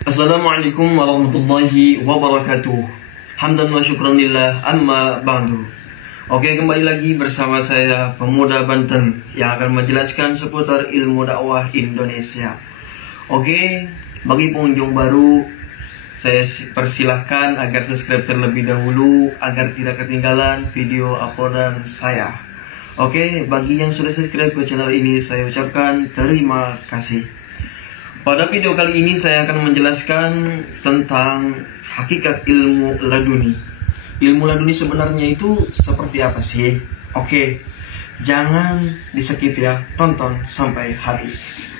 Assalamualaikum warahmatullahi wabarakatuh. Hamdan wa syukran lillah, amma ba'du. Oke, kembali lagi bersama saya Pemuda Banten yang akan menjelaskan seputar ilmu dakwah Indonesia. Oke, bagi pengunjung baru saya persilahkan agar subscribe terlebih dahulu agar tidak ketinggalan video uploadan saya. Oke, bagi yang sudah subscribe ke channel ini saya ucapkan terima kasih. Pada video kali ini saya akan menjelaskan tentang hakikat ilmu laduni. Ilmu laduni sebenarnya itu seperti apa sih? Oke, jangan di skip ya, tonton sampai habis.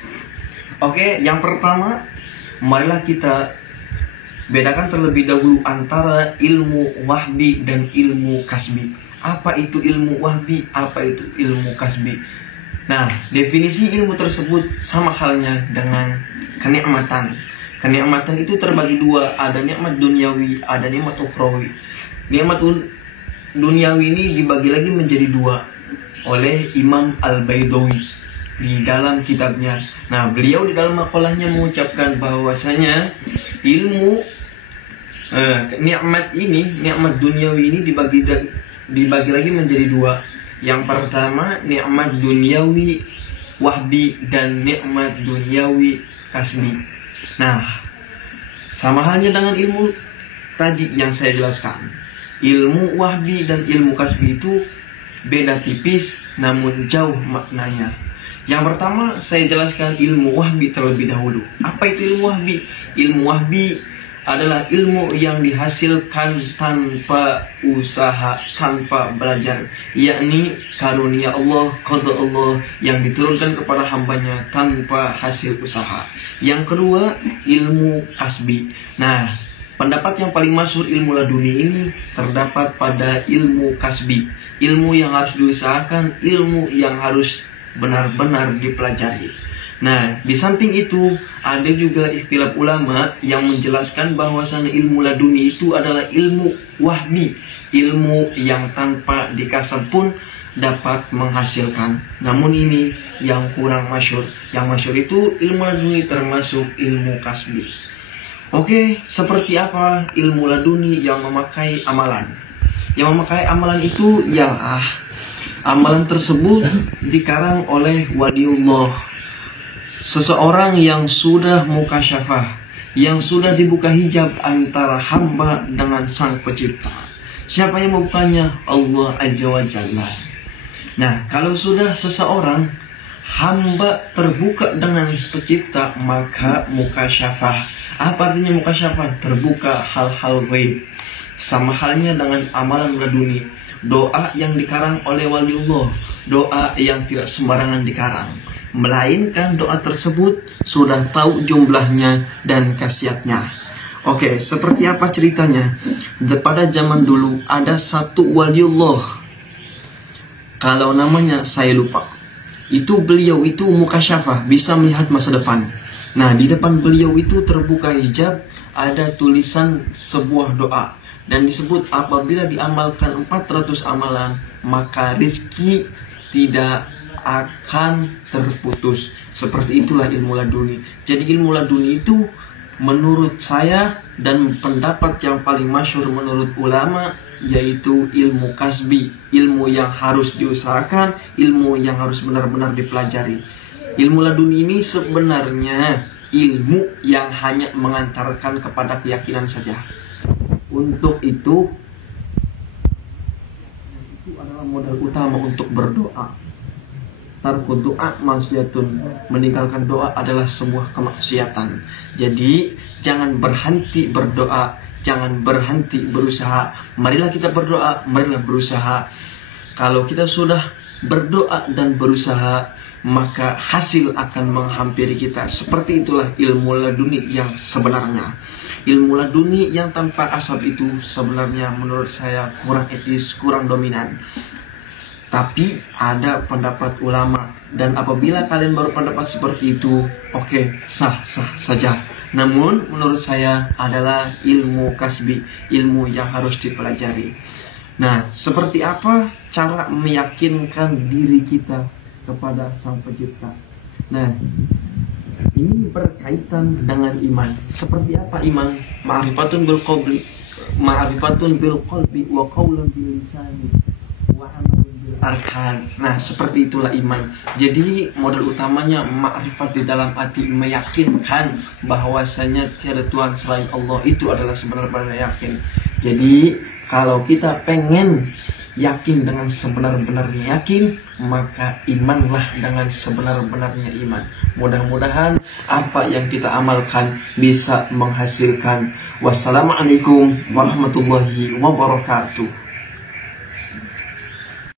Oke, yang pertama, marilah kita bedakan terlebih dahulu antara ilmu wahbi dan ilmu kasbi. Apa itu ilmu wahbi? Apa itu ilmu kasbi? Nah, definisi ilmu tersebut sama halnya dengan kenikmatan. Kenikmatan itu terbagi dua, ada nikmat duniawi, ada nikmat ukhrawi. Nikmat duniawi ini dibagi lagi menjadi dua oleh Imam Al-Baidawi di dalam kitabnya. Nah, beliau di dalam makalahnya mengucapkan bahwasanya ilmu nikmat duniawi ini dibagi lagi menjadi dua. Yang pertama nikmat duniawi wahbi dan nikmat duniawi kasbi. Nah, sama halnya dengan ilmu tadi yang saya jelaskan. Ilmu wahbi dan ilmu kasbi itu beda tipis namun jauh maknanya. Yang pertama saya jelaskan ilmu wahbi terlebih dahulu. Apa itu ilmu wahbi? Ilmu wahbi adalah ilmu yang dihasilkan tanpa usaha, tanpa belajar, yakni karunia Allah, qada Allah yang diturunkan kepada hambanya tanpa hasil usaha. Yang kedua, ilmu kasbi. Nah, pendapat yang paling masyhur ilmu laduni ini terdapat pada ilmu kasbi, ilmu yang harus diusahakan, ilmu yang harus benar-benar dipelajari. Nah, di samping itu ada juga ikhtilaf ulama yang menjelaskan bahwasannya ilmu laduni itu adalah ilmu wahbi, ilmu yang tanpa dikasab pun dapat menghasilkan. Namun ini yang kurang masyhur. Yang masyhur itu ilmu laduni termasuk ilmu kasbi. Oke, seperti apa ilmu laduni yang memakai amalan? Yang memakai amalan itu ialah amalan tersebut dikarang oleh waliullah, seseorang yang sudah mukasyafah, yang sudah dibuka hijab antara hamba dengan sang pencipta. Siapa yang membukanya? Allah Azza wa Jalla. Nah, kalau sudah seseorang hamba terbuka dengan pencipta, maka mukasyafah. Apa artinya mukasyafah? Terbuka hal-hal gaib. Sama halnya dengan amalan laduni, doa yang dikarang oleh waliullah, doa yang tidak sembarangan dikarang, melainkan doa tersebut sudah tahu jumlahnya dan khasiatnya. Oke, seperti apa ceritanya? Pada zaman dulu ada satu waliullah, kalau namanya saya lupa. Itu beliau itu mukasyafah, bisa melihat masa depan. Nah, di depan beliau itu terbuka hijab, ada tulisan sebuah doa, dan disebut apabila diamalkan 400 amalan, maka rezeki tidak akan terputus. Seperti itulah ilmu laduni. Jadi ilmu laduni itu menurut saya dan pendapat yang paling masyhur menurut ulama, yaitu ilmu kasbi, ilmu yang harus diusahakan, ilmu yang harus benar-benar dipelajari. Ilmu laduni ini sebenarnya ilmu yang hanya mengantarkan kepada keyakinan saja. Untuk itu adalah modal utama untuk berdoa. Tarku doa maksiatun, meninggalkan doa adalah sebuah kemaksiatan. Jadi jangan berhenti berdoa, jangan berhenti berusaha. Marilah kita berdoa, marilah berusaha. Kalau kita sudah berdoa dan berusaha, maka hasil akan menghampiri kita. Seperti itulah ilmu laduni yang sebenarnya. Ilmu laduni yang tanpa asab itu sebenarnya menurut saya kurang etis, kurang dominan. Tapi ada pendapat ulama, dan apabila kalian berpendapat seperti itu, oke, sah-sah saja. Namun menurut saya adalah ilmu kasbi, ilmu yang harus dipelajari. Nah, seperti apa cara meyakinkan diri kita kepada Sang Pencipta? Nah, ini berkaitan dengan iman. Seperti apa iman? Ma'rifatun bil qalbi, ma'rifatun bil qalbi wa qaulun bil lisani wa amalun bil arkan. Nah, seperti itulah iman. Jadi modal utamanya ma'rifat di dalam hati, meyakinkan bahwasanya tiada Tuhan selain Allah, itu adalah sebenar-benarnya yakin. Jadi kalau kita pengen yakin dengan sebenar-benarnya yakin, maka imanlah dengan sebenar-benarnya iman. Mudah-mudahan apa yang kita amalkan bisa menghasilkan. Wassalamualaikum warahmatullahi wabarakatuh.